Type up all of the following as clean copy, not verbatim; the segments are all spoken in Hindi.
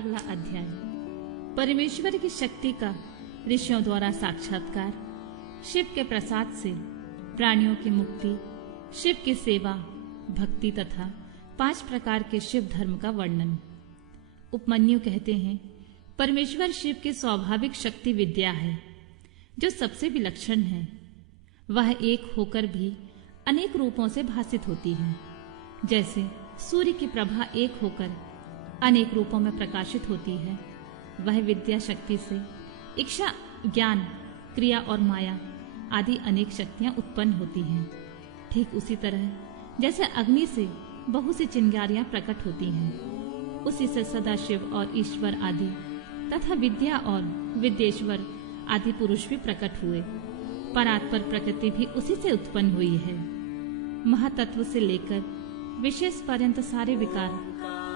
अगला अध्याय। परमेश्वर की शक्ति का ऋषियों द्वारा साक्षात्कार, शिव के प्रसाद से प्राणियों की मुक्ति, शिव की सेवा, भक्ति तथा 5 प्रकार के शिव धर्म का वर्णन। उपमन्यु कहते हैं, परमेश्वर शिव की स्वाभाविक शक्ति विद्या है जो सबसे विलक्षण है। वह एक होकर भी अनेक रूपों से भासित होती है। जैसे सूर्य की प्रभा एक होकर अनेक रूपों में प्रकाशित होती है, वह विद्या शक्ति से इच्छा, ज्ञान, क्रिया और माया आदि अनेक शक्तियां उत्पन्न होती हैं। ठीक उसी तरह जैसे अग्नि से बहुत सी चिंगारियां प्रकट होती हैं, उसी से सदाशिव और ईश्वर आदि तथा विद्या और विद्येश्वर आदि पुरुष भी प्रकट हुए। परात्पर प्रकृति भी उसी से उत्पन्न हुई है। महातत्व से लेकर विशेष पर्यंत सारे विकार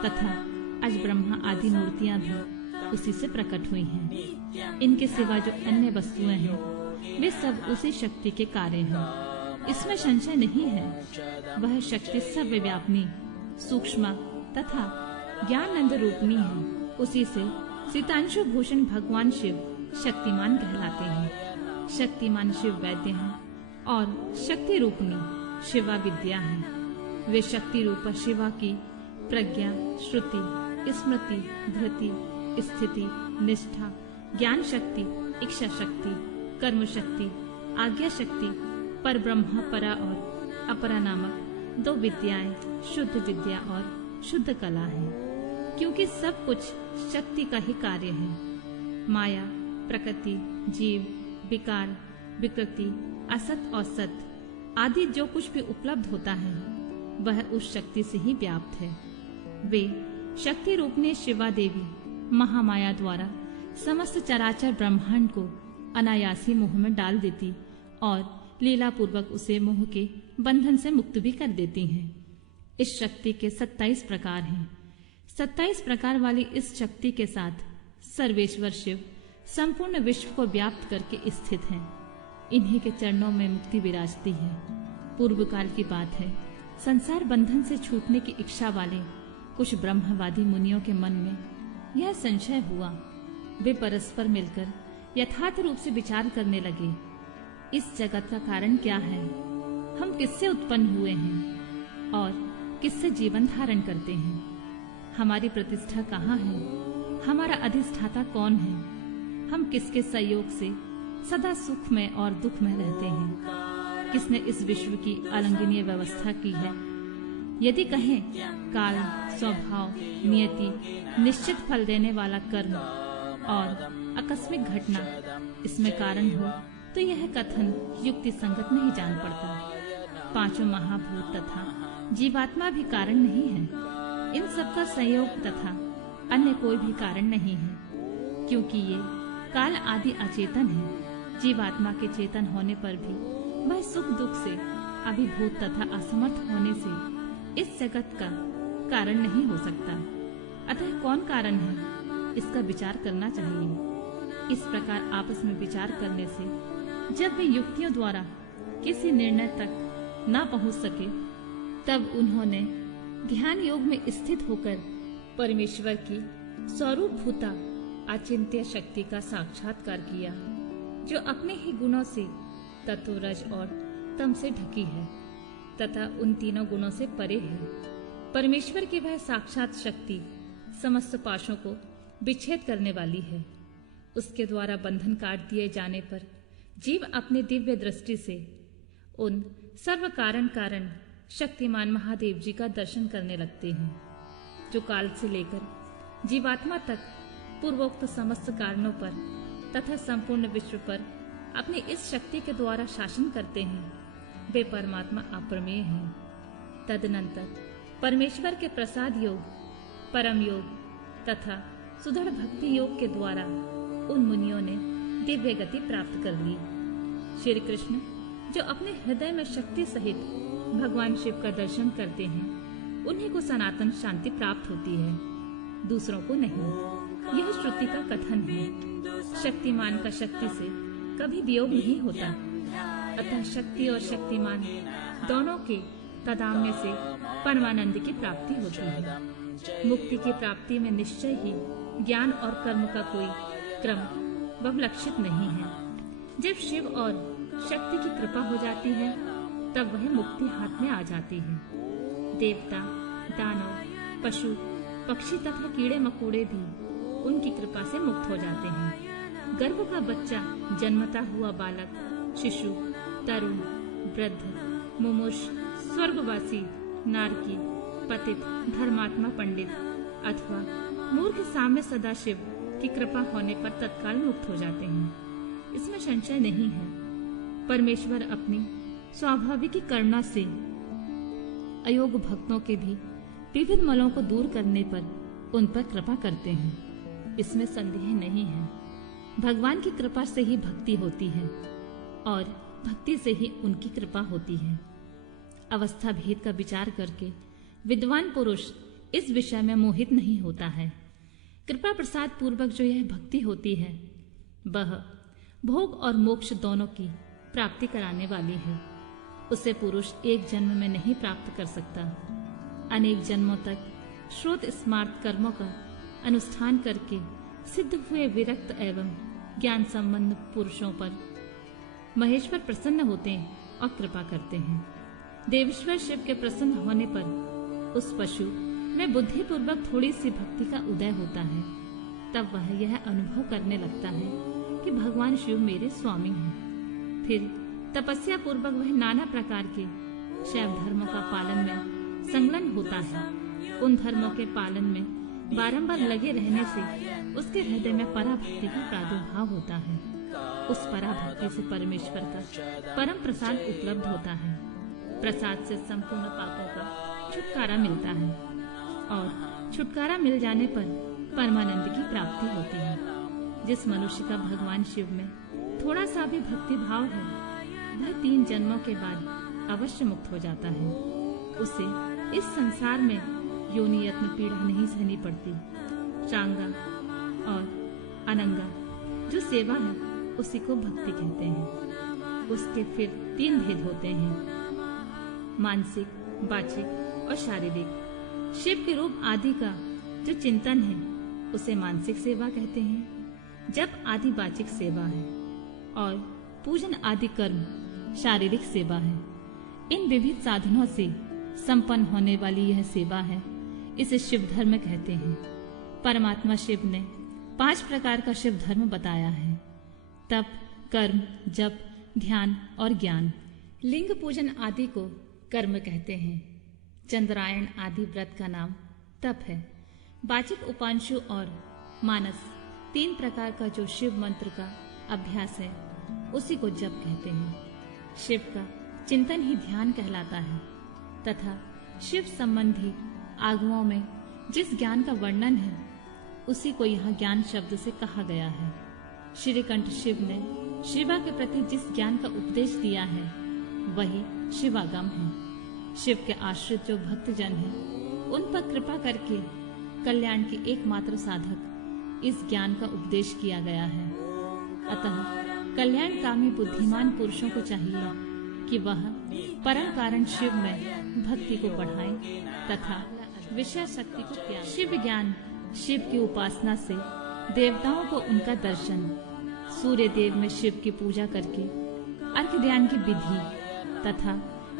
तथा अज ब्रह्मा आदि मूर्तियां भी उसी से प्रकट हुई हैं। इनके सिवा जो अन्य वस्तुएं हैं वे सब उसी शक्ति के कार्य हैं। इसमें संशय नहीं है। वह शक्ति सर्वव्यापिनी, सूक्ष्म तथा ज्ञानानंद रूपनी है। उसी से सीतांशु भूषण भगवान शिव शक्तिमान कहलाते हैं। शक्तिमान शिव वैद्य हैं और शक्ति रूपनी शिवा विद्या है। वे शक्ति रूप शिवा की प्रज्ञा, श्रुति, स्मृति, धृति, स्थिति, निष्ठा, ज्ञान शक्ति, इच्छा शक्ति, कर्म शक्ति, आज्ञा शक्ति, पर ब्रह्म परा और अपरा नामक 2 विद्याएं शुद्ध विद्या और शुद्ध कला है। क्योंकि सब कुछ शक्ति का ही कार्य है। माया, प्रकृति, जीव, विकार, विकृति, असत और सत आदि जो कुछ भी उपलब्ध होता है वह उस शक्ति से ही व्याप्त है। वे शक्ति रूप ने शिवा देवी महामाया द्वारा समस्त चराचर ब्रह्मांड को अनायासी मोह में डाल देती और लीला पूर्वक उसे मोह के बंधन से मुक्त भी कर देती हैं। इस शक्ति के 27 प्रकार हैं। 27 प्रकार वाली इस शक्ति के साथ सर्वेश्वर शिव संपूर्ण विश्व को व्याप्त करके स्थित हैं। इन्हीं के चरणों में मुक्ति विराजती है। पूर्व काल की बात है, संसार बंधन से छूटने की इच्छा वाले कुछ ब्रह्मवादी मुनियों के मन में यह संशय हुआ। वे परस्पर मिलकर यथार्थ रूप से विचार करने लगे, इस जगत का कारण क्या है, हम किससे उत्पन्न हुए हैं और किससे जीवन धारण करते हैं, हमारी प्रतिष्ठा कहाँ है, हमारा अधिष्ठाता कौन है, हम किसके सहयोग से सदा सुख में और दुख में रहते हैं, किसने इस विश्व की अलंघनीय व्यवस्था की है। यदि कहें काल, स्वभाव, नियति, निश्चित फल देने वाला कर्म और आकस्मिक घटना इसमें कारण हो तो यह कथन युक्ति संगत नहीं जान पड़ता। 5 महाभूत तथा जीवात्मा भी कारण नहीं है। इन सबका संयोग तथा अन्य कोई भी कारण नहीं है, क्योंकि ये काल आदि अचेतन है। जीवात्मा के चेतन होने पर भी वह सुख दुख से अभिभूत तथा असमर्थ होने से इस जगत का कारण नहीं हो सकता। अतः कौन कारण है, इसका विचार करना चाहिए। इस प्रकार आपस में विचार करने से जब वे युक्तियों द्वारा किसी निर्णय तक न पहुंच सके, तब उन्होंने ध्यान योग में स्थित होकर परमेश्वर की स्वरूप भूता अचिंत्य शक्ति का साक्षात्कार किया, जो अपने ही गुणों से तत्व, रज और तम से ढकी है तथा उन तीनों गुणों से परे है। परमेश्वर की वह साक्षात शक्ति समस्त पाशों को विच्छेद करने वाली है। उसके द्वारा बंधन काट दिए जाने पर जीव अपने दिव्य दृष्टि से उन सर्व कारण शक्तिमान महादेव जी का दर्शन करने लगते हैं, जो काल से लेकर जीवात्मा तक पूर्वोक्त समस्त कारणों पर तथा संपूर्ण विश्व पर अपनी इस शक्ति के द्वारा शासन करते हैं। वे परमात्मा अप्रमेय हैं। तदनंतर परमेश्वर के प्रसाद योग, परम योग तथा सुदृढ़ भक्ति योग के द्वारा उन मुनियों ने दिव्य गति प्राप्त कर ली। श्री कृष्ण जो अपने हृदय में शक्ति सहित भगवान शिव का दर्शन करते हैं, उन्हीं को सनातन शांति प्राप्त होती है, दूसरों को नहीं। यह श्रुति का कथन है। शक्तिमान का शक्ति से कभी वियोग नहीं होता। अतः शक्ति और शक्तिमान दोनों के तदाम्य से परमानंद की प्राप्ति होती है। मुक्ति की प्राप्ति में निश्चय ही ज्ञान और कर्म का कोई क्रम व्यवलक्षित नहीं है। जब शिव और शक्ति की कृपा हो जाती है तब वह मुक्ति हाथ में आ जाती है। देवता, दानव, पशु, पक्षी तथा कीड़े मकोड़े भी उनकी कृपा से मुक्त हो जाते हैं। गर्भ का बच्चा, जन्मता हुआ बालक, शिशु, तरुण, वृद्ध, मुमुक्ष, स्वर्गवासी, नारकी, पतित, धर्मात्मा, पंडित अथवा मूर्ख साम्य सदाशिव की कृपा होने पर तत्काल मुक्त हो जाते हैं। इसमें संशय नहीं है। परमेश्वर अपनी स्वाभाविक करुणा से अयोग्य भक्तों के भी विविध मलों को दूर करने पर उन पर कृपा करते हैं। इसमें संदेह नहीं है। भगवान की कृपा से ही भक्ति होती है और भक्ति से ही उनकी कृपा होती है। अवस्था भेद का विचार करके विद्वान पुरुष इस विषय में मोहित नहीं होता है। कृपा प्रसाद पूर्वक जो यह भक्ति होती है वह भोग और मोक्ष दोनों की प्राप्ति कराने वाली है। उसे पुरुष एक जन्म में नहीं प्राप्त कर सकता। अनेक जन्मों तक श्रोत स्मार्त कर्मों का अनुष्ठान करके सिद्ध हुए विरक्त एवं ज्ञान संबंध पुरुषों पर महेश्वर प्रसन्न होते हैं और कृपा करते हैं। देवेश्वर शिव के प्रसन्न होने पर उस पशु में बुद्धि पूर्वक थोड़ी सी भक्ति का उदय होता है। तब वह यह अनुभव करने लगता है कि भगवान शिव मेरे स्वामी हैं। फिर तपस्या पूर्वक वह नाना प्रकार के शैव धर्मों का पालन में संलग्न होता है। उन धर्मों के पालन में बारंबार लगे रहने से उसके हृदय में पराभक्ति का प्रादुर्भाव होता है। उस पराभक्ति से परमेश्वर का परम प्रसाद उपलब्ध होता है। प्रसाद से संपूर्ण पापों का छुटकारा मिलता है और छुटकारा मिल जाने पर परमानंद की प्राप्ति होती है। जिस मनुष्य का भगवान शिव में थोड़ा सा भी भक्ति भाव है वह 3 जन्मों के बाद अवश्य मुक्त हो जाता है। उसे इस संसार में योनि यत्न पीड़ा नहीं सहनी पड़ती। चांगा और अनंगा जो सेवा है उसी को भक्ति कहते हैं। उसके फिर 3 भेद होते हैं, मानसिक, वाचिक और शारीरिक। शिव के रूप आदि का जो चिंतन है उसे मानसिक सेवा कहते हैं, जप आदि वाचिक सेवा है और पूजन आदि कर्म शारीरिक सेवा है। इन विविध साधनों से संपन्न होने वाली यह सेवा है, इसे शिव धर्म कहते हैं। परमात्मा शिव ने 5 प्रकार का शिव धर्म बताया है, तप, कर्म, जप, ध्यान और ज्ञान। लिंग पूजन आदि को कर्म कहते हैं। चंद्रायण आदि व्रत का नाम तप है। वाचिक, उपांशु और मानस 3 प्रकार का जो शिव मंत्र का अभ्यास है उसी को जप कहते हैं। शिव का चिंतन ही ध्यान कहलाता है तथा शिव संबंधी आगमों में जिस ज्ञान का वर्णन है उसी को यहाँ ज्ञान शब्द से कहा गया है। श्रीकंठ शिव ने शिवा के प्रति जिस ज्ञान का उपदेश दिया है वही शिवागम है। शिव के आश्रित जो भक्तजन हैं उन पर कृपा करके कल्याण के एकमात्र साधक इस ज्ञान का उपदेश किया गया है। अतः कल्याणकामी बुद्धिमान पुरुषों को चाहिए कि वह परम कारण शिव में भक्ति को बढ़ाएं तथा विषय शक्ति को त्यागें। शिव ज्ञान, शिव की उपासना से देवताओं को उनका दर्शन, सूर्य देव में शिव की पूजा करके अर्घ ध्यान की विधि तथा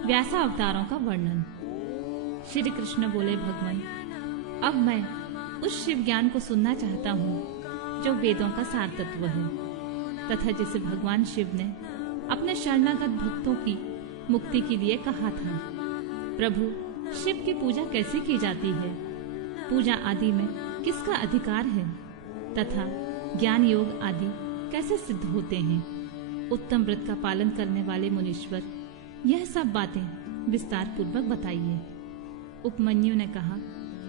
व्यासा अवतारों का वर्णन। श्री कृष्ण बोले, भगवान अब मैं उस शिव ज्ञान को सुनना चाहता हूँ जो वेदों का सार तत्व है तथा जिसे भगवान शिव ने अपने शरणागत भक्तों की मुक्ति के लिए कहा था। प्रभु, शिव की पूजा कैसे की जाती है? पूजा आदि में किसका अधिकार है तथा ज्ञान योग आदि कैसे सिद्ध होते हैं? उत्तम व्रत का पालन करने वाले मुनीश्वर यह सब बातें विस्तार पूर्वक बताइए। उपमन्यु ने कहा,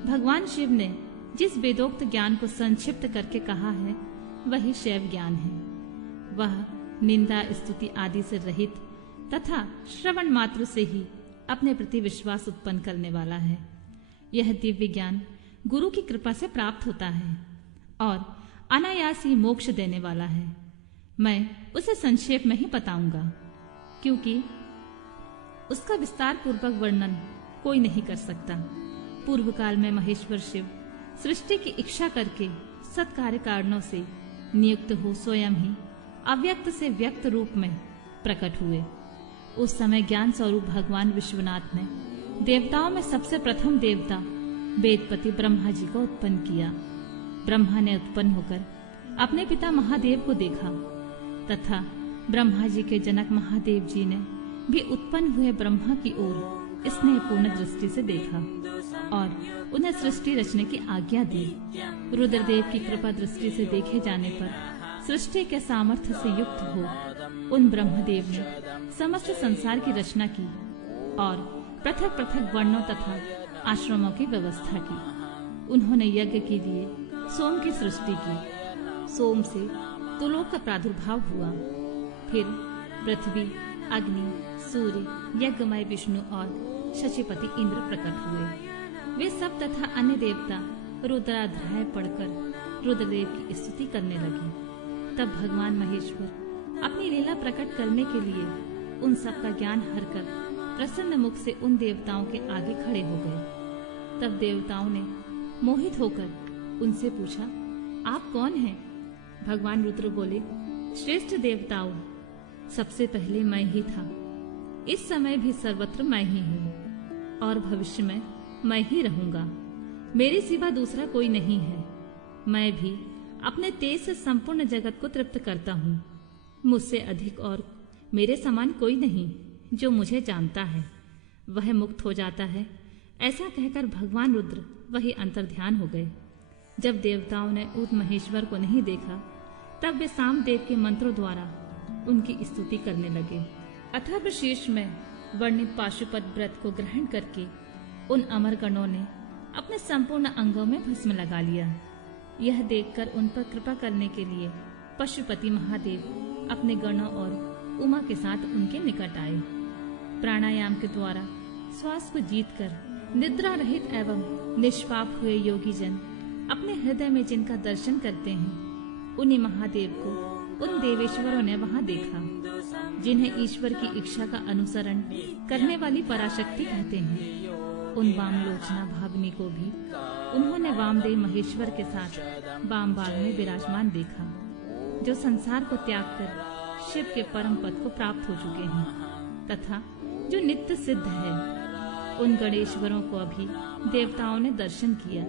भगवान शिव ने जिस वेदोक्त ज्ञान को संक्षिप्त करके कहा है वही शैव ज्ञान है। वह निंदा स्तुति आदि से रहित तथा श्रवण मात्र से ही अपने प्रति विश्वास उत्पन्न करने वाला है। यह दिव्य ज्ञान गुरु की कृपा से प्राप्त होता है और अनायास ही मोक्ष देने वाला है। मैं उसे संक्षेप में ही बताऊंगा क्योंकि उसका विस्तार पूर्वक वर्णन कोई नहीं कर सकता। पूर्व काल में महेश्वर शिव सृष्टि की इच्छा करके सत्कार्य कारणों से नियुक्त हो स्वयं ही अव्यक्त से व्यक्त रूप में प्रकट हुए। उस समय ज्ञान स्वरूप भगवान विश्वनाथ ने देवताओं में सबसे प्रथम देवता वेदपति ब्रह्मा जी को उत्पन्न किया। ब्रह्मा ने उत्पन्न होकर अपने पिता महादेव को देखा तथा ब्रह्मा जी के जनक महादेव जी ने भी उत्पन्न हुए ब्रह्मा की ओर स्नेहपूर्ण दृष्टि से देखा और उन्हें सृष्टि रचने की आज्ञा दी। रुद्रदेव की कृपा दृष्टि से देखे जाने पर सृष्टि के सामर्थ्य से युक्त हो उन ब्रह्मदेव ने समस्त संसार की रचना की और पृथक पृथक वर्णों तथा आश्रमों की व्यवस्था की। उन्होंने यज्ञ के लिए सोम की सृष्टि की। सोम से तुलोक का प्रादुर्भाव हुआ। फिर पृथ्वी, अग्नि, सूर्य, यज्ञमय विष्णु और शचीपति इंद्र प्रकट हुए। वे सब तथा अन्य देवता रुद्राध्याय पढ़कर रुद्रदेव की स्तुति करने लगे। तब भगवान महेश्वर अपनी लीला प्रकट करने के लिए उन सब का ज्ञान हरकर प्रसन्न मुख से उन देवताओं के आगे खड़े हो गए। तब देवताओं ने मोहित होकर उनसे पूछा, आप कौन हैं? भगवान रुद्र बोले, श्रेष्ठ देवताओं, सबसे पहले मैं ही था। इस समय भी सर्वत्र मैं ही हूँ और भविष्य में मैं ही रहूंगा। मेरे सिवा दूसरा कोई नहीं है। मैं भी अपने तेज से संपूर्ण जगत को तृप्त करता हूँ। मुझसे अधिक और मेरे समान कोई नहीं जो मुझे जानता है, वह मुक्त हो जाता है। ऐसा कहकर भगवान रुद्र वही अंतर्ध्यान हो गए। जब देवताओं ने उस महेश्वर को नहीं देखा तब वे सामदेव के मंत्रों द्वारा उनकी स्तुति करने लगे। अथर्वशीर्ष में वर्णित पाशुपत व्रत को ग्रहण करके उन अमरगणों ने अपने संपूर्ण अंगों में भस्म लगा लिया। यह देखकर उन पर कृपा करने के लिए पशुपति महादेव अपने गणों और उमा के साथ उनके निकट आए। प्राणायाम के द्वारा श्वास को जीतकर निद्रा रहित एवं निष्पाप हुए योगी जन अपने हृदय में जिनका दर्शन करते हैं, उन्हीं महादेव को उन देवेश्वरों ने वहां देखा, जिन्हें ईश्वर की इच्छा का अनुसरण करने वाली पराशक्ति कहते हैं। उन वामलोचना भावनी को भी उन्होंने वामदेव महेश्वर के साथ वाम बाग में विराजमान देखा, जो संसार को त्याग कर शिव के परम पद को प्राप्त हो चुके हैं तथा जो नित्य सिद्ध है। उन गणेश्वरों को अभी देवताओं ने दर्शन किया।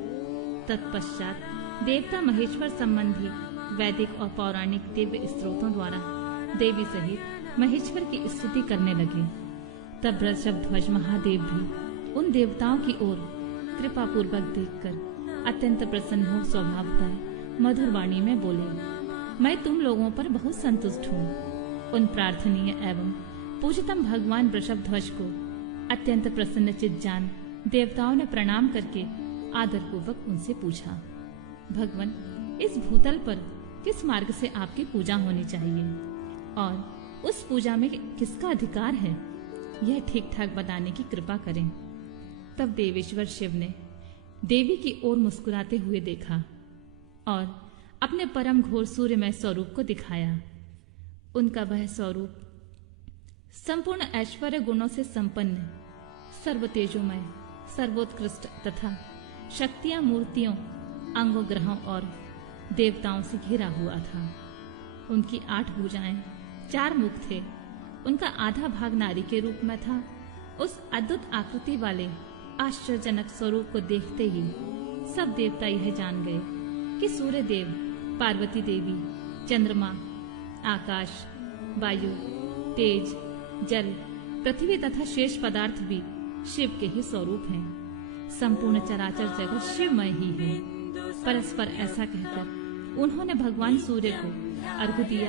तत्पश्चात देवता महेश्वर संबंधी वैदिक और पौराणिक दिव्य स्त्रोतों द्वारा देवी सहित महेश्वर की स्तुति करने लगे। तब वृषभध्वज महादेव भी उन देवताओं की ओर कृपा पूर्वक देखकर अत्यंत प्रसन्न हो स्वभावतः मधुर वाणी में बोले, मैं तुम लोगों पर बहुत संतुष्ट हूँ। उन प्रार्थनीय एवं पूज्यतम भगवान वृषभध्वज को अत्यंत प्रसन्न चित्त जान देवताओं ने प्रणाम करके आदर पूर्वक उनसे पूछा, भगवान, इस भूतल पर किस मार्ग से आपकी पूजा होनी चाहिए और उस पूजा में किसका अधिकार है, यह ठीक ठाक बताने की कृपा करें। तब देवेश्वर शिव ने देवी की ओर मुस्कुराते हुए देखा और अपने परम घोर सूर्यमय स्वरूप को दिखाया। उनका वह स्वरूप संपूर्ण ऐश्वर्य गुणों से संपन्न, सर्व तेजोमय, सर्वोत्कृष्ट तथा शक्तियां, मूर्तियों, अंगों, ग्रहों और देवताओं से घिरा हुआ था। उनकी 8 भुजाएं, 4 मुख थे। उनका आधा भाग नारी के रूप में था। उस अद्भुत आकृति वाले आश्चर्यजनक स्वरूप को देखते ही सब देवता यह जान गए कि सूर्य देव, पार्वती देवी, चंद्रमा, आकाश, वायु, तेज, जल, पृथ्वी तथा शेष पदार्थ भी शिव के ही स्वरूप हैं। संपूर्ण चराचर जगत शिवमय ही है। परस्पर ऐसा कहकर उन्होंने भगवान सूर्य को अर्घ्य दिया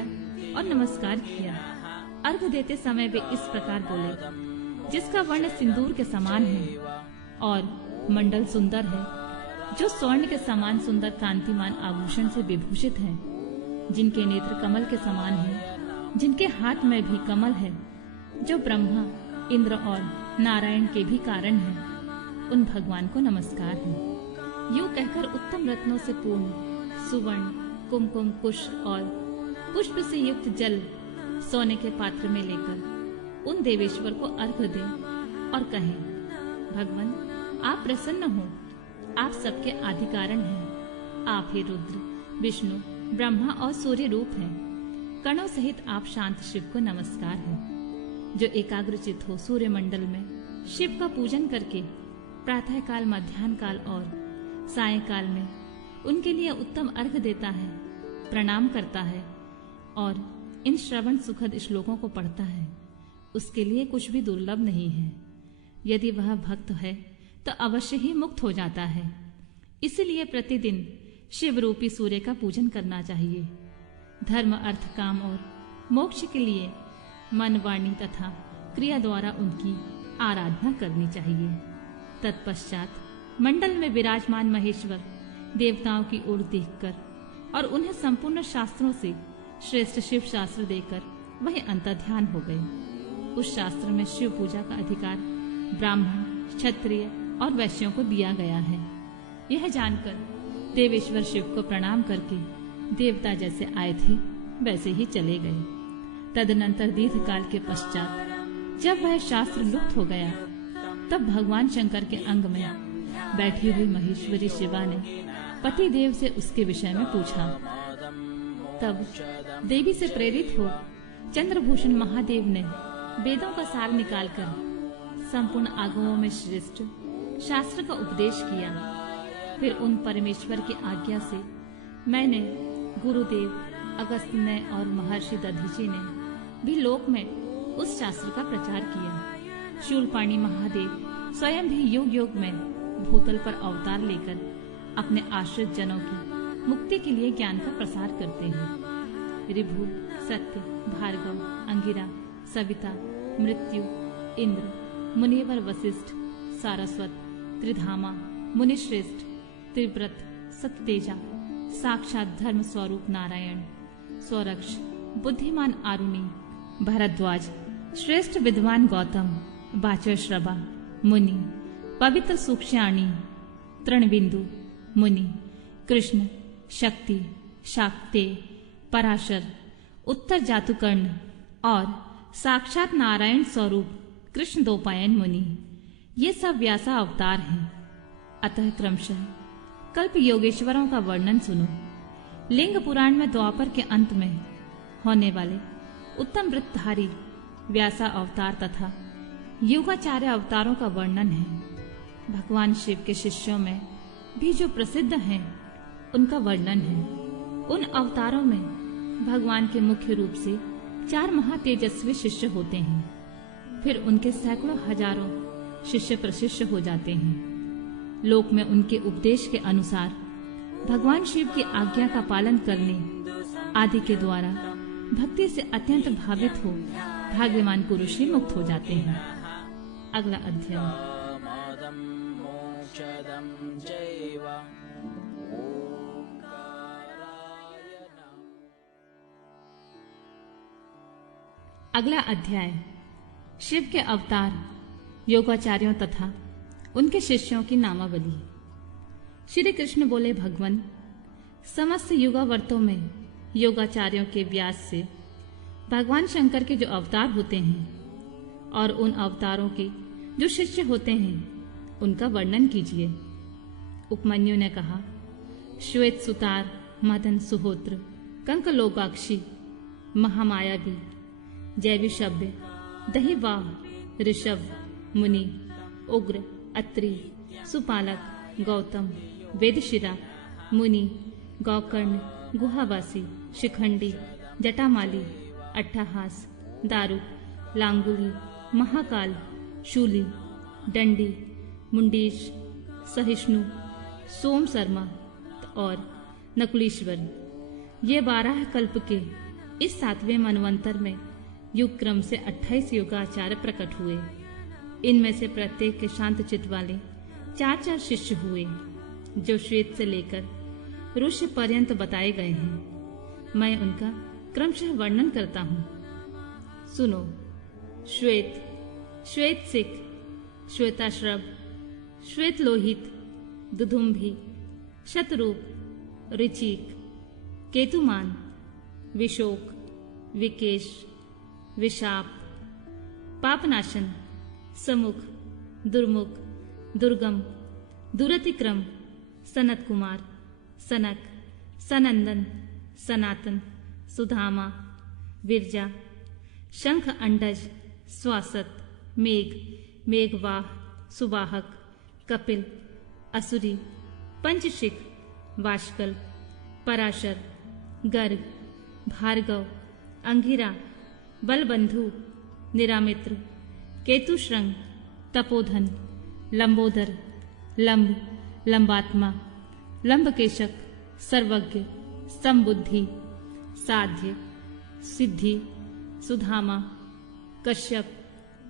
और नमस्कार किया। अर्घ्य देते समय वे इस प्रकार बोले, जिसका वर्ण सिंदूर के समान है और मंडल सुंदर है, जो स्वर्ण के समान सुंदर कांतिमान आभूषण से विभूषित है, जिनके नेत्र कमल के समान हैं, जिनके हाथ में भी कमल है, जो ब्रह्मा, इंद्र और नारायण के भी कारण है, उन भगवान को नमस्कार है। यूं कहकर उत्तम रत्नों से पूर्ण सुवर्ण, कुमकुम, कुश और पुष्प से युक्त जल सोने के पात्र में लेकर उन देवेश्वर को अर्घ्य दें और कहें, भगवान, आप प्रसन्न हो। आप सबके आदि कारण हैं। आप ही रुद्र, विष्णु, ब्रह्मा और सूर्य रूप हैं। कणों सहित आप शांत शिव को नमस्कार है। जो एकाग्रचित हो सूर्य मंडल में शिव का पूजन करके प्रातः काल, मध्याह्न काल और सायंकाल में उनके लिए उत्तम अर्घ देता है, प्रणाम करता है और इन श्रवण सुखद श्लोकों को पढ़ता है, उसके लिए कुछ भी दुर्लभ नहीं है। यदि वह भक्त है तो अवश्य ही मुक्त हो जाता है। इसलिए प्रतिदिन शिव रूपी सूर्य का पूजन करना चाहिए। धर्म, अर्थ, काम और मोक्ष के लिए मन, वाणी तथा क्रिया द्वारा उनकी आराधना करनी चाहिए। तत्पश्चात मंडल में विराजमान महेश्वर देवताओं की ओर देखकर और उन्हें संपूर्ण शास्त्रों से श्रेष्ठ शिव शास्त्र देकर वह अंतर्ध्यान हो गए। उस शास्त्र में शिव पूजा का अधिकार ब्राह्मण, क्षत्रिय और वैश्यों को दिया गया है। यह जानकर देवेश्वर शिव को प्रणाम करके देवता जैसे आए थे वैसे ही चले गए। तदनंतर दीर्घ काल के पश्चात जब वह शास्त्र लुप्त हो गया, तब भगवान शंकर के अंग में बैठी हुई महेश्वरी शिवा ने पति देव से उसके विषय में पूछा। तब देवी से प्रेरित हो चंद्रभूषण महादेव ने वेदों का सार निकालकर संपूर्ण आगमों में श्रेष्ठ शास्त्र का उपदेश किया। फिर उन परमेश्वर की आज्ञा से मैंने, गुरुदेव अगस्त्य और महर्षि दधीचि ने भी लोक में उस शास्त्र का प्रचार किया। शूलपाणी महादेव स्वयं भी युग युग में भूतल पर अवतार लेकर अपने आश्रित जनों की मुक्ति के लिए ज्ञान का प्रसार करते हैं। ऋभु, सत्य, भार्गव, अंगिरा, सविता, मृत्यु, इंद्र, मुनिवर वशिष्ठ, सारस्वत, त्रिधामा, मुनिश्रेष्ठ, त्रिव्रत, सत्यतेजा, साक्षात धर्म स्वरूप नारायण, सौरक्ष, बुद्धिमान आरुणि, भरद्वाज, श्रेष्ठ विद्वान गौतम, वाचश्रवा मुनि, पवित्र सूक्ष्याणी, तृणबिंदु मुनि, कृष्ण, शक्ति, शाक्ते, पराशर, उत्तर जातुकर्ण और साक्षात नारायण स्वरूप कृष्ण दोपायन मुनि, ये सब व्यासा अवतार हैं। अतः क्रमशः कल्प योगेश्वरों का वर्णन सुनो। लिंग पुराण में द्वापर के अंत में होने वाले उत्तम वृत्तधारी व्यासा अवतार तथा युगाचार्य अवतारों का वर्णन है। भगवान शिव के शिष्यों में भी जो प्रसिद्ध हैं उनका वर्णन है। उन अवतारों में भगवान के मुख्य रूप से 4 महातेजस्वी शिष्य होते हैं। फिर उनके सैकड़ों हजारों शिष्य प्रशिष्य हो जाते हैं। लोक में उनके उपदेश के अनुसार भगवान शिव की आज्ञा का पालन करने आदि के द्वारा भक्ति से अत्यंत भावित हो भाग्यवान पुरुष ही मुक्त हो जाते हैं। अगला अध्याय। अगला अध्याय शिव के अवतार, योगाचार्यों तथा उनके शिष्यों की नामावली। श्री कृष्ण बोले, भगवान समस्त युगावर्तों में योगाचार्यों के व्यास से भगवान शंकर के जो अवतार होते हैं और उन अवतारों के जो शिष्य होते हैं उनका वर्णन कीजिए। उपमन्यु ने कहा, श्वेत सुतार, मदन सुहोत्र, कंकलोकाक्षी, महामायावी, जैविशव्य, दहिवाह, ऋषभ, मुनि, उग्र, अत्रि, सुपालक, गौतम, वेदशिरा, मुनि, गौकर्ण, गुहावासी, शिखंडी, जटामाली, अट्ठाहास, दारुक, लांगुली, महाकाल, शूली, दंडी, मुंडीश, सहिष्णु, सोम शर्मा और नकुलीश्वर, ये 12 कल्प के इस 7वें मनवंतर में युग क्रम से 28 योगाचार्य प्रकट हुए। इनमें से प्रत्येक के शांत चित्त वाले 4 शिष्य हुए, जो श्वेत से लेकर ऋषि पर्यंत बताए गए हैं। मैं उनका क्रमशः वर्णन करता हूँ, सुनो। श्वेत, श्वेत सिक, श्वेताश्रव, श्वेत लोहित, दुधुम्भी, शतरूप, ऋचिक, केतुमान, विशोक, विकेश, विशाप, पापनाशन, समुख, दुर्मुख, दुर्गम, दुरतिक्रम, सनत कुमार, सनक, सनंदन, सनातन, सुधामा, विरजा, शंख अंडज, स्वासत, मेघ, मेघवाह, सुवाहक, कपिल, असुरी, पंचशिख, वाष्कल, पराशर, गर्ग, भार्गव, अंगिरा, बलबंधु, निरामित्र, केतुश्रंग, तपोधन, लंबोदर, लंब, लंबात्मा, लंबकेशक, सर्वज्ञ, समबुद्धि, साध्य, सिद्धि, सुधामा, कश्यप,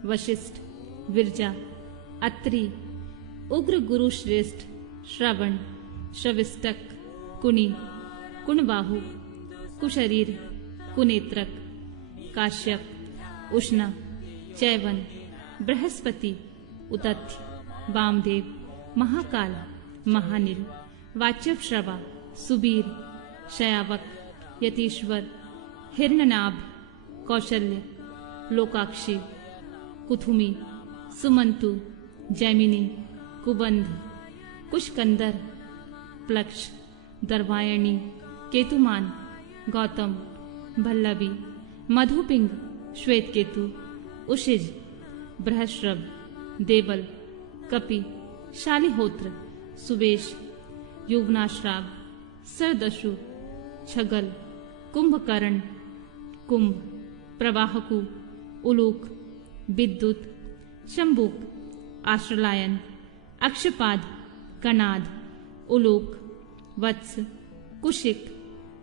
वशिष्ठ, विरजा, अत्रि, उग्र गुरु श्रेष्ठ, श्रवण, श्रविष्टक, कुनि, कुणबाहु, कुशरीर, कुनेत्रक, काश्यप, उष्णा, चैवन, बृहस्पति, उतथ्य, वामदेव, महाकाल, महानील, वाच्यश्रवा, सुबीर, शयावक, यतीश्वर, हिरण्यनाभ, कौशल्य, लोकाक्षी, कुथुमी, सुमंतु, जैमिनी, कुबंध, कुशकंदर, प्लक्ष, दर्वायणी, केतुमान, गौतम, भल्लवी, मधुपिंग, श्वेतकेतु, उशिज, बृहस्रव, देवल, कपि, शालिहोत्र, सुवेश, युवनाश्राव, सरदशु, छगल, कुंभकर्ण, कुंभ, प्रवाहकु, उलूक, विद्युत, शंबुक, आश्रलायन, अक्षपाद, कनाद, उलूक, वत्स, कुशिक,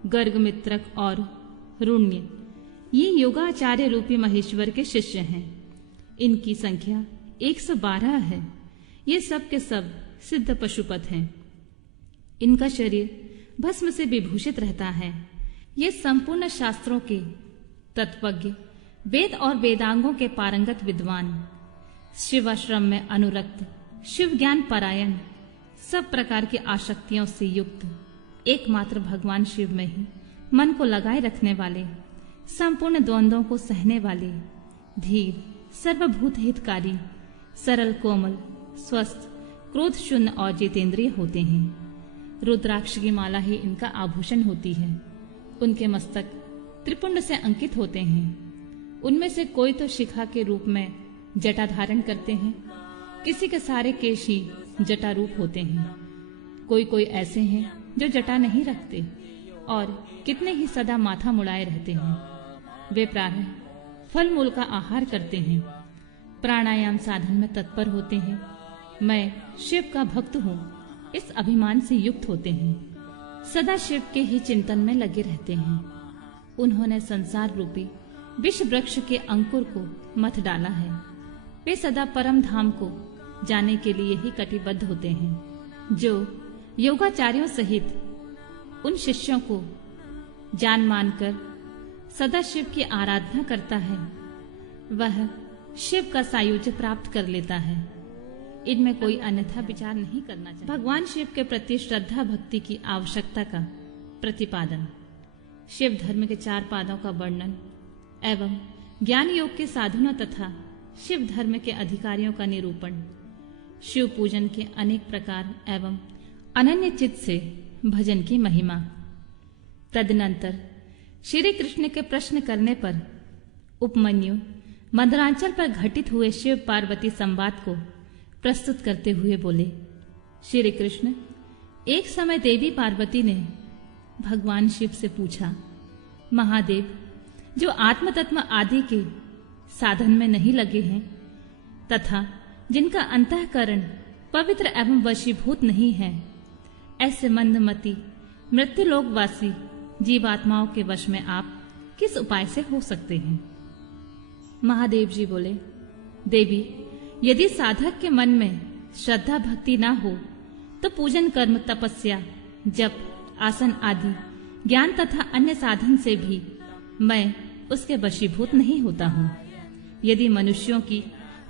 गर्गमित्रक और रुण्य। ये योगाचार्य रूपी महेश्वर के शिष्य हैं। इनकी संख्या 112 है। ये सब के सब सिद्ध पशुपत हैं। इनका शरीर भस्म से विभूषित रहता है। ये संपूर्ण शास्त्रों के तत्वज्ञ, वेद और वेदांगों के पारंगत विद्वान, शिवाश्रम में अनुरक्त, शिव ज्ञान परायण, सब प्रकार की आसक्तियों से युक्त, एकमात्र भगवान शिव में ही मन को लगाए रखने वाले, संपूर्ण द्वंद्वों को सहने वाले, धीर, सर्वभूत हितकारी, सरल, कोमल, स्वस्थ, क्रोध शून्य और जितेंद्रिय होते हैं। रुद्राक्ष की माला ही इनका आभूषण होती है। उनके मस्तक त्रिपुंड से अंकित होते हैं। उनमें से कोई तो शिखा के रूप में जटा धारण करते हैं, किसी के सारे केश ही जटा रूप होते हैं। कोई कोई ऐसे हैं जो जटा नहीं रखते और कितने ही सदा माथा मुड़ाए रहते हैं। वे प्रातः फल मूल का आहार करते हैं, प्राणायाम साधन में तत्पर होते हैं। मैं शिव का भक्त हूँ, इस अभिमान से युक्त होते हैं। सदा शिव के ही चिंतन में लगे रहते हैं। उन्होंने संसार रूपी विष वृक्ष के अंकुर को मथ डाला है। वे सदा परम धाम को जाने के लिए ही कटिबद्ध होते हैं। जो योगाचार्यों सहित उन शिष्यों को जान मानकर सदा शिव की आराधना करता है, वह शिव का सायुज्य प्राप्त कर लेता है। इनमें कोई अन्यथा विचार नहीं करना चाहिए। भगवान शिव के प्रति श्रद्धा भक्ति की आवश्यकता का प्रतिपादन, शिव धर्म के 4 पादों का वर्णन एवं ज्ञान योग के साधना तथा शिव धर्म के अधिकारियों का निरूपण, शिव पूजन के अनेक प्रकार एवं अनन्य चित्त से भजन की महिमा। तदनंतर श्री कृष्ण के प्रश्न करने पर उपमन्यु मदरांचल पर घटित हुए शिव पार्वती संवाद को प्रस्तुत करते हुए बोले, श्री कृष्ण, एक समय देवी पार्वती ने भगवान शिव से पूछा, महादेव, जो आत्मतत्व आदि के साधन में नहीं लगे हैं तथा जिनका अंतःकरण पवित्र एवं वशीभूत नहीं है, ऐसे मंदमती मृत्युलोकवासी जीवात्माओं के वश में आप किस उपाय से हो सकते हैं? महादेव जी बोले, देवी, यदि साधक के मन में श्रद्धा भक्ति ना हो तो पूजन, कर्म, तपस्या, जप, आसन आदि ज्ञान तथा अन्य साधन से भी मैं उसके वशीभूत नहीं होता हूँ। यदि मनुष्यों की